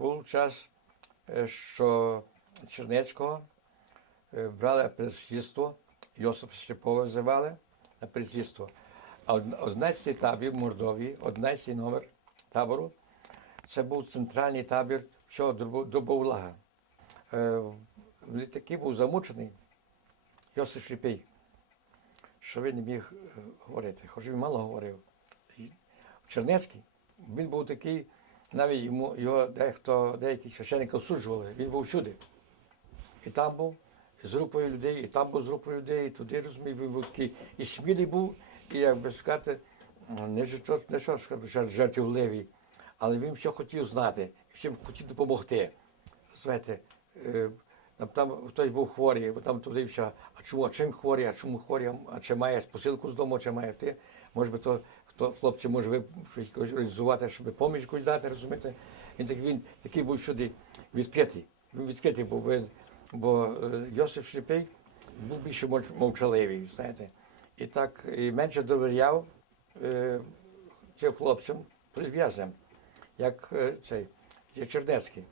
був час, е, що Чернецького е, брали прислідство, Йосиф Щепова взивали на прислідство. А од- 11 табір в Мордовії, 11 номер табору, це був центральний табір всього Дубо- Дубовлага. Е, був замучений Йосиф Шліпей, що він не міг говорити, хоч він мало говорив. Чернецький, він був такий, навіть йому його дехто, деякі священники осуджували, він був всюди. І там був з групою людей, і там був з групою людей, і туди розумів, він був такий і смілий був, і як би сказати, не жертв- не що жартівливий, але він все хотів знати, всім хотів допомогти. Знаєте, е, там хтось був хворий, бо там туди все, а чому, а чим хворий, а чому хворий, а чи має посилку з дому, чи має ти. Може би то хто хлопці, може ви щось якось організувати, щоб поміч якусь дати, розумієте? Він так він такий був сюди відкритий. Він відкритий був, бо е, Йосиф Шліпей був більше мовчаливий, знаєте. І так і менше довіряв е, цим хлопцям прив'язам, як е, цей Чернецький.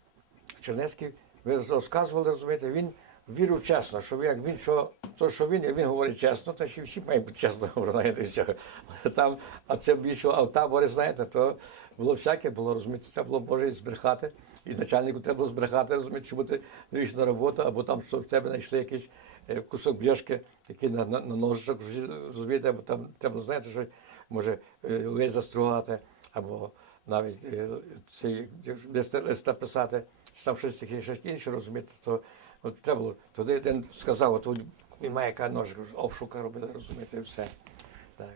Чернецький, ви розказували, розумієте, він вірив чесно, що як він що, то, що він, як він говорить чесно, то ще всі мають бути чесно говорити. Там, а це більше, а в таборі, знаєте, то було всяке, було, розумієте, це було може збрехати. І начальнику треба було збрехати, розумієте, чому ти не на роботу, або там в тебе знайшли якийсь е, кусок бляшки, який на, на, на ножичок, розумієте, або там треба знаєте, що може е, лезь застругати, або навіть е, цей листа, листа писати, чи там щось таке, щось інше, розуміти, то от треба було. Тоді один сказав, от він має яка ножик, обшука робили, розумієте, і все. Так.